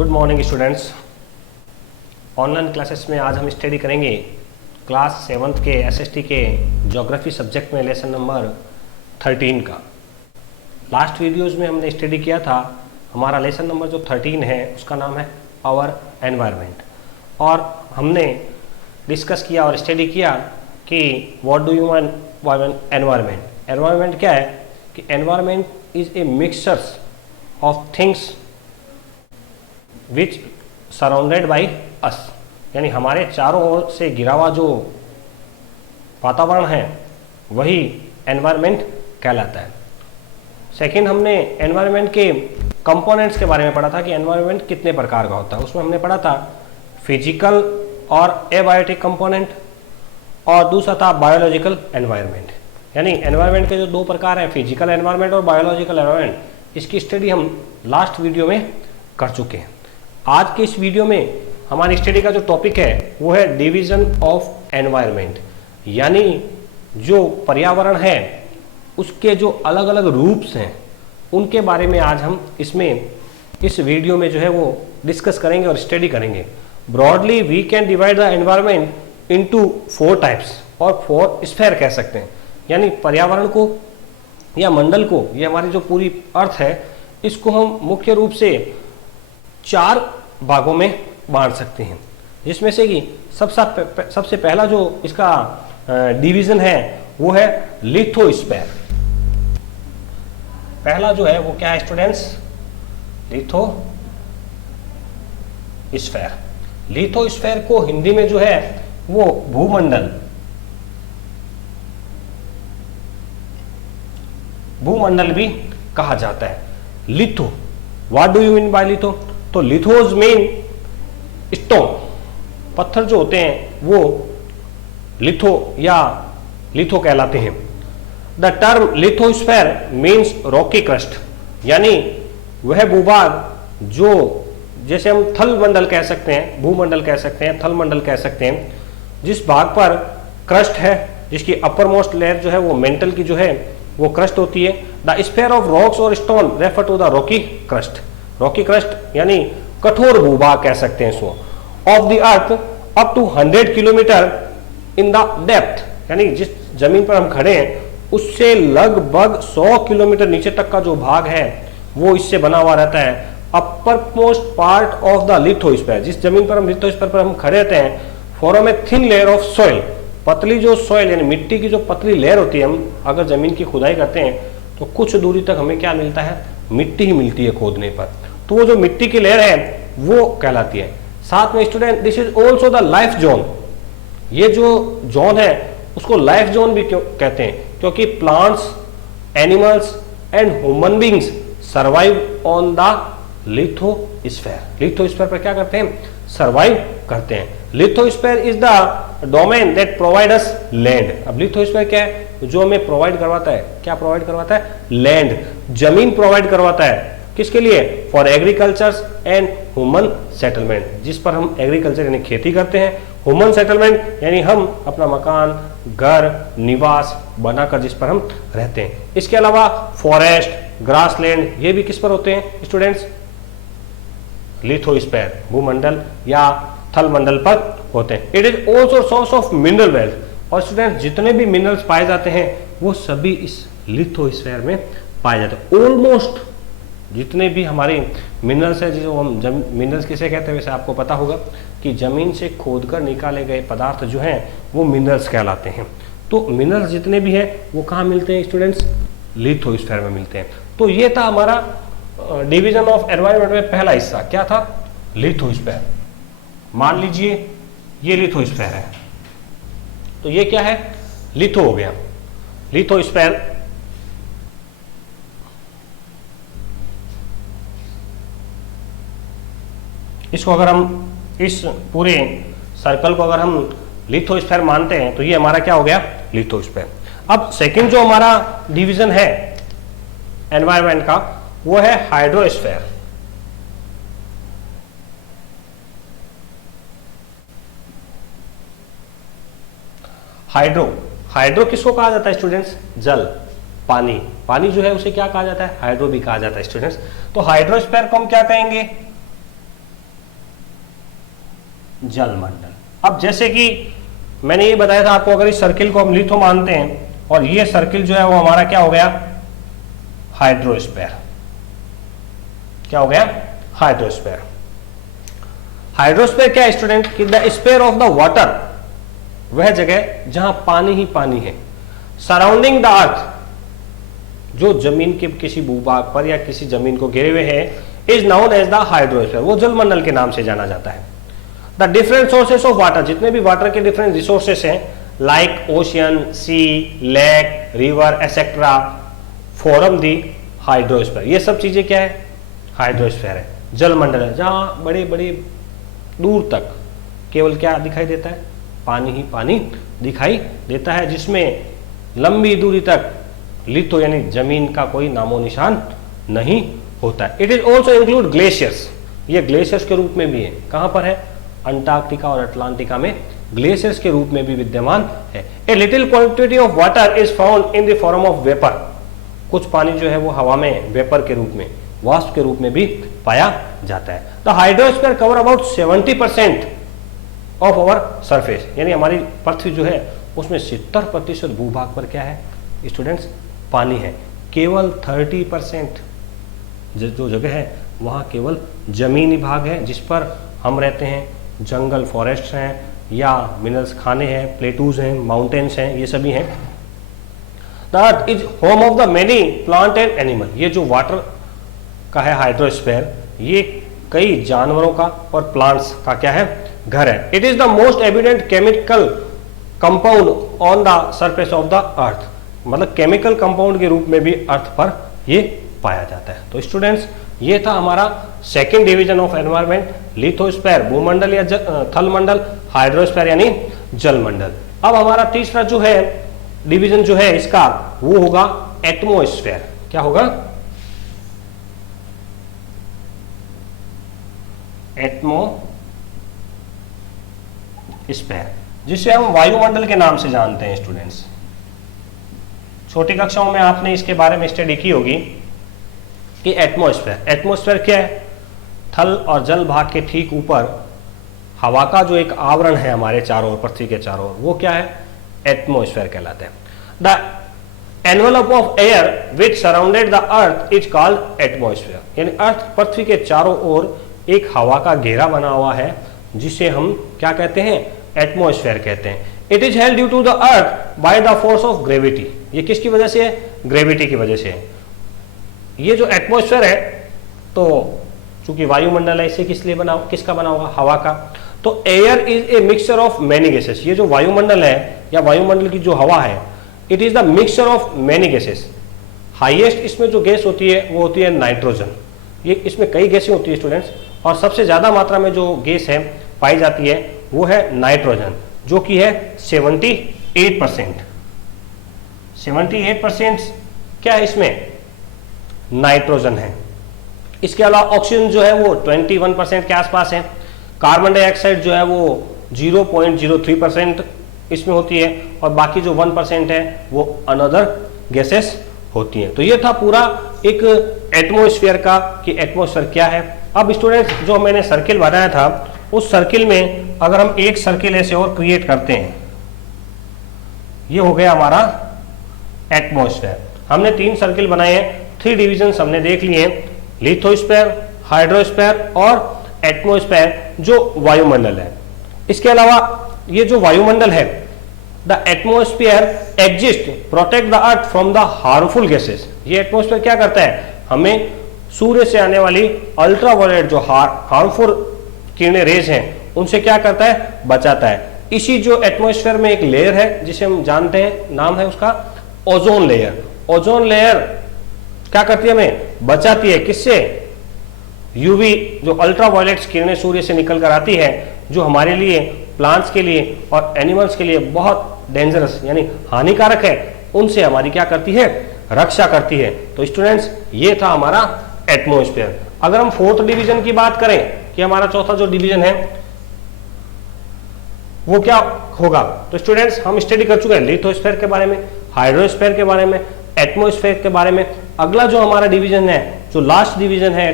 Good morning students. Online classes में आज हम स्टडी करेंगे क्लास 7th के एसएसटी के ज्योग्राफी सब्जेक्ट में लेसन नंबर 13 का। लास्ट वीडियोस में हमने स्टडी किया था, हमारा लेसन नंबर जो 13 है उसका नाम है आवर एनवायरनमेंट, और हमने डिस्कस किया और स्टडी किया कि what do you mean by environment. Environment क्या है कि environment is a mixtures of things which surrounded by us, यानी हमारे चारों ओर से घिरा हुआ जो वातावरण है वही एनवायरनमेंट कहलाता है। सेकंड, हमने एनवायरनमेंट के कंपोनेंट्स के बारे में पढ़ा था कि एनवायरनमेंट कितने प्रकार का होता है। उसमें हमने पढ़ा था फिजिकल और एबायोटिक कंपोनेंट, और दूसरा था बायोलॉजिकल एनवायरनमेंट। यानी एनवायरनमेंट के जो दो प्रकार हैं, फिजिकल एनवायरनमेंट और बायोलॉजिकल एनवायरनमेंट, इसकी स्टडी हम लास्ट वीडियो में कर चुके हैं। आज के इस वीडियो में हमारी स्टडी का जो टॉपिक है वो है डिवीजन ऑफ एनवायरनमेंट, यानी जो पर्यावरण है उसके जो अलग अलग रूप्स हैं उनके बारे में आज हम इस वीडियो में जो है वो डिस्कस करेंगे और स्टडी करेंगे। Broadly we can divide the environment into 4 types और 4 स्फीयर कह सकते हैं। यानी पर्यावरण को या मंडल को, ये हमारी जो पूरी अर्थ है, इसको हम मुख्य रूप से 4 भागों में बांट सकते हैं, जिसमें से कि सबसे पहला जो इसका डिवीजन है वो है लिथोस्फीयर। पहला जो है वो क्या है स्टूडेंट्स? लिथोस्फीयर। लिथोस्फीयर को हिंदी में जो है वो भूमंडल भी कहा जाता है। Litho, what do you mean by litho? तो लिथोज मीन स्टोन, पत्थर जो होते हैं वो लिथो या लिथो कहलाते हैं। The term lithosphere means Rocky crust, यानी वह भूभाग जो, जैसे हम थल मंडल कह सकते हैं, भूमंडल कह सकते हैं, थल मंडल कह सकते हैं, जिस भाग पर क्रस्ट है, जिसकी अपर मोस्ट लेयर जो है वो मेंटल की जो है वो क्रस्ट होती है। द स्फीयर ऑफ रॉक्स और stone refer to the rocky crust. Rocky crust यानी कठोर भूभाग कह सकते हैं इसको। Of the earth up to 100 kilometre in the depth, यानी जिस जमीन पर हम खड़े हैं उससे लगभग 100 किलोमीटर नीचे तक का जो भाग है वो इससे बना हुआ रहता है। Upper most part of the lithosphere, जिस जमीन पर हम लिथोस्फीयर पर हम खड़े रहते हैं, form a thin layer of soil, पतली जो सॉइल यानी मिट्टी की जो पतली लेयर होती है, हम अगर जमीन की खुदाई करते हैं तो कुछ दूरी तक हमें क्या मिलता है? मिट्टी ही मिलती है खोदने पर। तो वो जो मिट्टी की लेयर है वो कहलाती है। साथ में student, this is also the life zone. ये जो जोन है उसको लाइफ जोन भी क्यों कहते हैं? क्योंकि plants, animals and human beings survive on the lithosphere. Lithosphere पर क्या करते हैं? सर्वाइव करते हैं। Lithosphere is the domain that provide us land. अब लिथोस्फीयर क्या है? जो हमें प्रोवाइड करवाता है, क्या प्रोवाइड करवाता है? लैंड, जमीन प्रोवाइड करवाता है। किसके लिए? For agriculture and human settlement, जिस पर हम एग्रीकल्चर यानी खेती करते हैं। ह्यूमन सेटलमेंट यानी हम अपना मकान, घर, निवास बनाकर जिस पर हम रहते हैं। इसके अलावा फॉरेस्ट, ग्रासलैंड, ये भी किस पर होते हैं स्टूडेंट्स? लिथोस्फीयर, भूमंडल या थल मंडल पर होते हैं। It is also source of mineral wealth, और स्टूडेंट्स जितने भी मिनरल्स पाए जाते हैं वो सभी इस लिथोस्फीयर में पाए जाते हैं। ऑलमोस्ट जितने भी हमारे मिनरल्स है, जिसे हम मिनरल्स किसे कहते हैं, वैसे आपको पता होगा कि जमीन से खोदकर निकाले गए पदार्थ जो हैं वो मिनरल्स कहलाते हैं। तो मिनरल्स जितने भी हैं वो कहाँ मिलते हैं स्टूडेंट्स? लिथोस्फीयर में मिलते हैं। तो ये था हमारा डिवीजन ऑफ एनवायरनमेंट में पहला हिस्सा, क्या था? लिथोस्फीयर। मान लीजिए ये लिथोस्फीयर है, तो ये क्या है? लिथो हो गया। लिथोस्फीयर इसको अगर हम इस पूरे सर्कल को अगर हम लिथोस्फीयर मानते हैं तो ये हमारा क्या हो गया? लिथोस्फीयर। अब सेकंड जो हमारा डिवीजन है एनवायरनमेंट का वो है हाइड्रोस्फीयर। हाइड्रो किसको कहा जाता है स्टूडेंट्स? जल, पानी। पानी जो है उसे क्या कहा जाता है? हाइड्रो भी कहा जाता है स्टूडेंट्स। तो हाइड्रोस्फीयर को हम क्या कहेंगे? जलमंडल। अब जैसे कि मैंने ये बताया था आपको, अगर इस सर्किल को हम लिथो मानते हैं और ये सर्किल जो है वो हमारा क्या हो गया, हाइड्रोस्फीयर। क्या हो गया, हाइड्रोस्फीयर। हाइड्रोस्फीयर क्या है स्टूडेंट, कि the sphere of the water, वह जगह जहां पानी ही पानी है, सराउंडिंग द अर्थ, जो जमीन के किसी भूभाग पर या किसी जमीन को घेरे हुए है, is known as the hydrosphere, वो जलमंडल के नाम से जाना जाता है। The different sources of water, जितने भी वाटर के डिफरेंट रिसोर्सेस हैं, like ocean, sea, lake, river etcetera, form the hydrosphere. ये सब चीजें क्या है, हाइड्रोस्फीयर है, जलमंडल है, जहां बड़े बड़े दूर तक केवल क्या दिखाई देता है, पानी ही पानी दिखाई देता है, जिसमें लंबी दूरी तक लिथो यानी जमीन का कोई नामो निशान नहीं होता है। It is also include glaciers, ये ग्लेशियर्स के रूप में भी है। कहां पर है, अंटार्कटिका और अटलांटिका में ग्लेशियर्स के रूप में भी विद्यमान है। A little quantity of water is found in the form of vapour, कुछ पानी जो है वो हवा में वेपर के रूप में, वाष्प के रूप में भी पाया जाता है। The hydrosphere cover about 70% of our surface, यानी हमारी पृथ्वी जो है उसमें 70% भूभाग पर क्या है स्टूडेंट्स, पानी है। केवल 30% जो जगह है वहाँ केवल जमीनी भाग है जिस पर हम रहते हैं, जंगल फॉरेस्ट हैं या मिनरल्स खाने हैं, प्लेटूज हैं, माउंटेन्स हैं, ये सभी हैं। The earth is home of the many plant and animal, ये जो वाटर का है हाइड्रोस्फीयर, ये कई जानवरों का और प्लांट्स का क्या है, घर है। It is the most evident chemical compound on the surface of the अर्थ, मतलब केमिकल कंपाउंड के रूप में भी अर्थ पर ये पाया जाता है। तो स्टूडेंट्स, ये था हमारा second division of environment, lithosphere भूमंडल या थलमंडल, हाइड्रोस्फीयर यानी जलमंडल। अब हमारा तीसरा जो है डिवीजन जो है इसका, वो होगा एटमोस्फेयर। क्या होगा, एटमोस्फेयर, जिसे हम वायुमंडल के नाम से जानते हैं स्टूडेंट्स। छोटी कक्षाओं में आपने इसके बारे में स्टडी की होगी कि एटमॉस्फेयर क्या है, थल और जल भाग के ठीक ऊपर हवा का जो एक आवरण है हमारे चारों ओर, पृथ्वी के चारों ओर, वो क्या है, एटमॉस्फेयर कहलाता है। The envelope of air which surrounded the earth is called atmosphere, यानी अर्थ पृथ्वी के चारों ओर एक हवा का घेरा बना हुआ है जिसे हम क्या कहते हैं, एटमॉस्फेयर कहते हैं। It is held due to the earth by the force of gravity, ये किसकी वजह से है, ग्रेविटी की वजह से है। ये जो एटमॉस्फेयर है, तो चूंकि वायुमंडल है, इसे किसका बना होगा, हवा का। तो air is a mixture of many gases, ये जो वायुमंडल है या वायुमंडल की जो हवा है, it is the mixture of many gases. Highest इसमें जो गैस होती है वो होती है नाइट्रोजन। ये इसमें कई गैसें होती है स्टूडेंट्स, और सबसे ज्यादा मात्रा में जो गैस है पाई जाती है वो है नाइट्रोजन, जो कि है 78%। 78% क्या है इसमें, नाइट्रोजन है। इसके अलावा ऑक्सीजन जो है वो 21% के आसपास है। कार्बन डाइऑक्साइड जो है वो 0.03% इसमें होती है, और बाकी जो 1% है वो अनदर गैसेस होती हैं। तो ये था पूरा एक एटमॉस्फेयर का, कि एटमॉस्फेयर क्या है। अब स्टूडेंट्स, जो मैंने सर्किल बनाया था, उस सर्किल में अगर हम एक सर्किल ऐसे और क्रिएट करते हैं, ये हो गया हमारा एटमॉस्फेयर। हमने 3 सर्किल बनाए हैं, 3 डिविजन्स हमने देख लिए हैं, लिथोस्फेयर, हाइड्रोस्फेयर और एटमॉस्फेयर जो वायुमंडल है। इसके अलावा ये जो वायुमंडल है, the atmosphere exist protect the earth from the harmful gases. ये एटमॉस्फेयर क्या करता है, हमें सूर्य से आने वाली अल्ट्रावायलेट जो हार्मफुल किरणें रेज हैं उनसे क्या करता है, बचाता है। इसी जो एटमॉस्फेयर में एक लेयर है जिसे हम जानते हैं, नाम है उसका ओजोन लेयर। ओजोन लेयर क्या करती है, हमें बचाती है, किससे, यूवी जो अल्ट्रावायलेट किरणें सूर्य से निकल कर आती है, जो हमारे लिए, प्लांट्स के लिए और एनिमल्स के लिए बहुत डेंजरस यानी हानिकारक है, उनसे हमारी क्या करती है, रक्षा करती है। तो स्टूडेंट्स, ये था हमारा एटमॉस्फेयर। अगर हम 4th डिवीजन की बात करें कि हमारा चौथा जो डिवीजन है वो क्या होगा, तो स्टूडेंट्स हम स्टडी कर चुके हैं लिथोस्फेयर के बारे में, हाइड्रोस्फेयर के बारे में, एटमॉस्फेयर के बारे में। अगला जो हमारा डिवीजन है, जो लास्ट डिवीजन है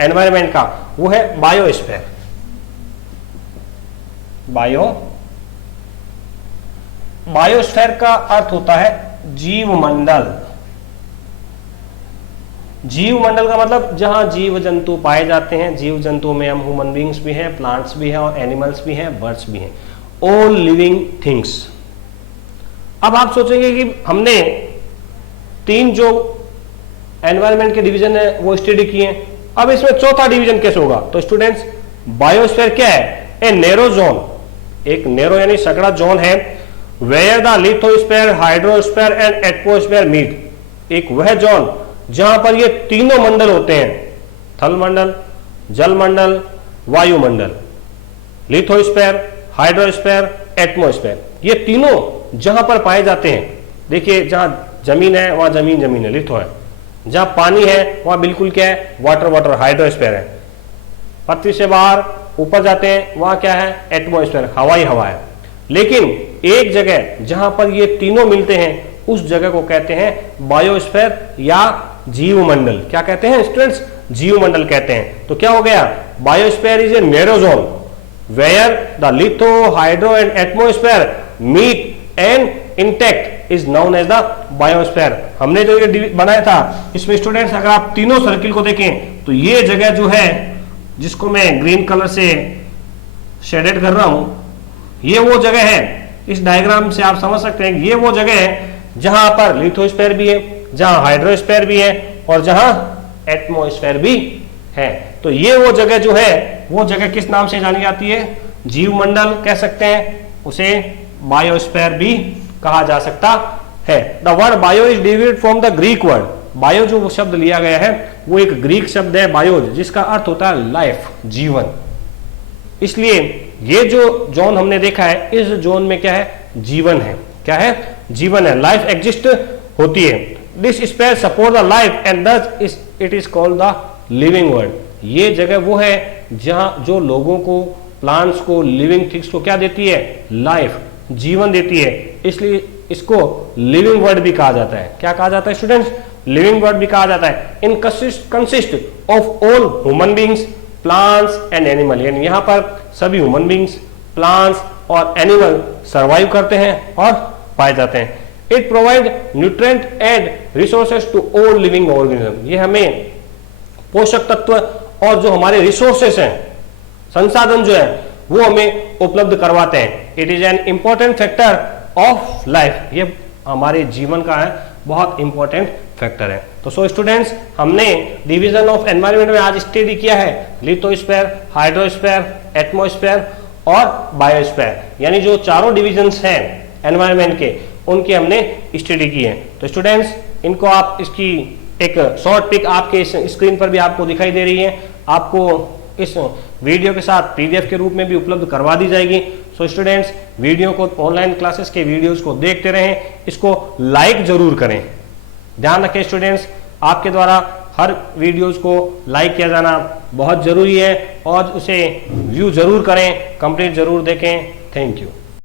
एनवायरमेंट का, वो है बायोस्फेयर। बायोस्फीयर का अर्थ होता है जीवमंडल। जीवमंडल का मतलब जहां जीव जंतु पाए जाते हैं। जीव जंतु में हम ह्यूमन बींग्स भी हैं, प्लांट्स भी हैं और एनिमल्स भी हैं, बर्ड्स भी हैं, ऑल लिविंग थिंग्स। अब आप सोचेंगे कि हमने 3 जो एनवायरनमेंट के डिवीजन है वो स्टडी किए हैं, अब इसमें चौथा डिवीजन कैसे होगा? तो स्टूडेंट्स, बायोस्फीयर क्या है? ए नैरो जोन, एक नैरो यानी सकड़ा जोन है, where the lithosphere, hydrosphere and atmosphere meet. एक वह जोन जहां पर ये तीनों मंडल होते हैं, थल मंडल, जल मंडल, वायुमंडल, लिथोस्फीयर, हाइड्रोस्फीयर, एटमॉस्फेयर, ये तीनों जहां पर पाए जाते हैं। देखिए, जहां जमीन है वहां जमीन है, लिथो है। जहां पानी है वहां बिल्कुल क्या है? वाटर, हाइड्रोस्फीयर है। पृथ्वी से बाहर ऊपर जाते हैं वहां क्या है? एटमॉस्फेयर, हवा है। लेकिन एक जगह जहां पर ये तीनों मिलते हैं उस जगह को कहते हैं बायोस्फीयर या जीवमंडल। क्या कहते हैं स्टूडेंट्स? जीवमंडल कहते हैं। तो क्या हो गया? Biosphere is a narrow zone where the litho, hydro and atmosphere meet and intact is known as the biosphere. हमने जो ये बनाया था इसमें स्टूडेंट्स, अगर आप तीनों सर्किल को देखें तो ये जगह जो है, जिसको मैं ग्रीन कलर से शेडेड कर रहा हूं, ये वो जगह है। इस डायग्राम से आप समझ सकते हैं ये वो जगह है जहां पर लिथोस्फीयर भी है, जहां हाइड्रोस्फीयर भी है और जहां एटमॉस्फेयर भी है। तो ये वो जगह जो है, वो जगह किस नाम से जानी जाती है? जीवमंडल कह सकते हैं, उसे बायोस्फीयर भी कहा जा सकता है। The word bio is derived from the Greek word. Bio जो शब्द लिया गया है वो एक ग्रीक शब्द है बायोज, जिसका अर्थ होता है लाइफ, जीवन। इसलिए ये जो जोन हमने देखा है, इस जोन में क्या है? जीवन है। क्या है? जीवन है, लाइफ एग्जिस्ट होती है। This space support the life and thus it is called the living world. ये जगह वो है जहां जो लोगों को, प्लांट्स को, लिविंग थिंग्स को क्या देती है? लाइफ, जीवन देती है। इसलिए इसको लिविंग वर्ल्ड भी कहा जाता है। क्या कहा जाता है स्टूडेंट्स? लिविंग वर्ल्ड भी कहा जाता है। In consist of all human beings, plants and animal. यानी यहां पर सभी ह्यूमन बींग्स, प्लांट्स और एनिमल सर्वाइव करते हैं और पाए जाते हैं। It provide nutrient and resources to all living organism. ये हमें पोषक तत्व और जो हमारे रिसोर्सेस हैं, संसाधन जो है, वो हमें उपलब्ध करवाते हैं। It is an important factor of life. ये हमारे जीवन का है बहुत इंपॉर्टेंट फैक्टर है। तो सो स्टूडेंट्स, हमने डिवीजन ऑफ एनवायरनमेंट में आज स्टडी किया है लिथोस्फीयर, हाइड्रोस्फीयर, एटमॉस्फेयर और बायोस्फीयर, यानी जो चारों डिविजन्स हैं एनवायरनमेंट के, उनकी हमने स्टडी की है। तो स्टूडेंट्स, इनको आप इसकी एक शॉर्ट पिक आपके स्क्रीन पर भी आपको दिखाई दे रही है, आपको इस वीडियो के साथ पीडीएफ के रूप में भी उपलब्ध करवा दी जाएगी। सो स्टूडेंट्स, वीडियो को, ऑनलाइन क्लासेस के वीडियोस को देखते रहें, इसको लाइक जरूर करें। ध्यान रखें स्टूडेंट्स, आपके द्वारा हर वीडियोस को लाइक किया जाना बहुत जरूरी है और उसे व्यू जरूर करें, कंप्लीट जरूर देखें। Thank you.